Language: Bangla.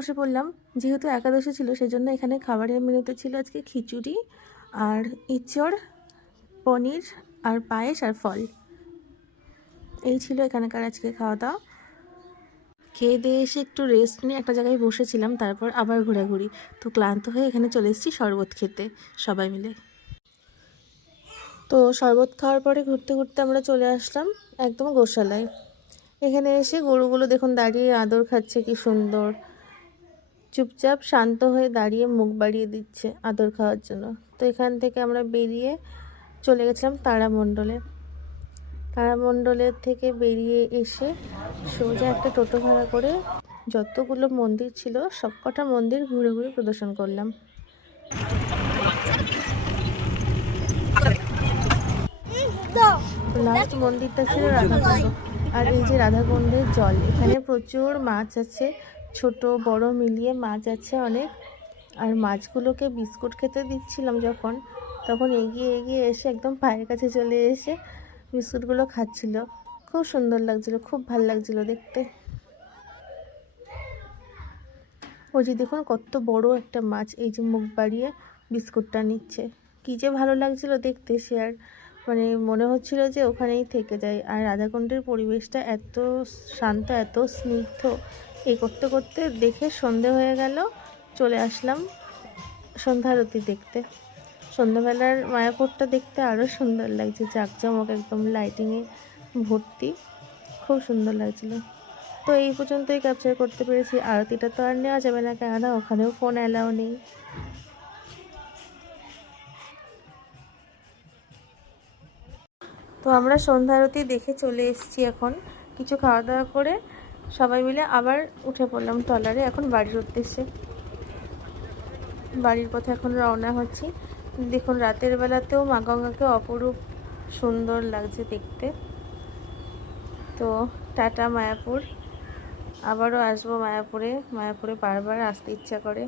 বসে পড়লাম। যেহেতু একাদশী ছিল সেজন্য এখানে খাবারের মেনুতে ছিল আজকে খিচুড়ি আর ইঁচড়, পনির আর পায়েস আর ফল। এই ছিল এখানকার আজকে খাওয়া দাওয়া। খেয়ে দিয়ে এসে একটু রেস্ট নিয়ে একটা জায়গায় বসেছিলাম, তারপর আবার ঘোরাঘুরি। তো ক্লান্ত হয়ে এখানে চলে এসেছি শরবত খেতে সবাই মিলে। তো শরবত খাওয়ার পরে ঘুরতে ঘুরতে আমরা চলে আসলাম একদম গোশালায়। এখানে এসে গরুগুলো দেখুন দাঁড়িয়ে আদর খাচ্ছে, কি সুন্দর চুপচাপ শান্ত হয়ে দাঁড়িয়ে মুখ বাড়িয়ে দিচ্ছে আদর খাওয়ার জন্য। তো এখান থেকে আমরা বেরিয়ে চলে গেছিলাম তারামণ্ডলে। তারামণ্ডলের থেকে বেরিয়ে এসে সোজা একটা টোটো ভাড়া করে যতগুলো মন্দির ছিল সবকটা মন্দির ঘুরে ঘুরে প্রদর্শন করলাম। লাস্ট মন্দিরটা ছিল রাধাকুণ্ড। আর এই যে রাধাকুণ্ডের জল, এখানে প্রচুর মাছ আছে, ছোট বড় মিলিয়ে মাছ আছে অনেক। আর মাছগুলোকে বিস্কুট খেতে দিচ্ছিলাম যখন, তখন এগিয়ে এগিয়ে এসে একদম পায়ের কাছে চলে এসে বিস্কুটগুলো খাচ্ছিল। খুব সুন্দর লাগছিল, খুব ভালো লাগছিল দেখতে। ওই যে দেখুন কত বড় একটা মাছ, এই যে মুখ বাড়িয়ে বিস্কুটটা নিচ্ছে, কী যে ভালো লাগছিল দেখতে। সে আর মানে মনে হচ্ছিল যে ওখানেই থেকে যায়। আর রাধাকুণ্ডের পরিবেশটা এত শান্ত, এত স্নিগ্ধ। এই করতে করতে দেখে সন্ধে হয়ে গেল, চলে আসলাম সন্ধ্যা আরতি দেখতে। সন্ধ্যাবেলার মায়াপুরটা দেখতে আরও সুন্দর লাগছে, জাঁকজমক একদম লাইটিংয়ে ভর্তি, খুব সুন্দর লাগছিল। তো এই পর্যন্তই ক্যাপচার করতে পেরেছি। আরতিটা তো আর নেওয়া যাবে না, কেননা ওখানেও ফোন অ্যালাউ নেই। তো আমরা সন্ধ্যা আরতি দেখে চলে এসেছি। এখন কিছু খাওয়া দাওয়া করে সবাই মিলে আবার উঠে পড়লাম ট্রলারে, এখন বাড়ির উদ্দেশ্যে। বাড়ির পথে এখন রওনা হচ্ছি। দেখুন রাতের বেলাতেও মা গঙ্গাকে অপরূপ সুন্দর লাগছে দেখতে। তো টাটা মায়াপুর, আবারও আসবো মায়াপুরে। মায়াপুরে বারবার আসতে ইচ্ছা করে।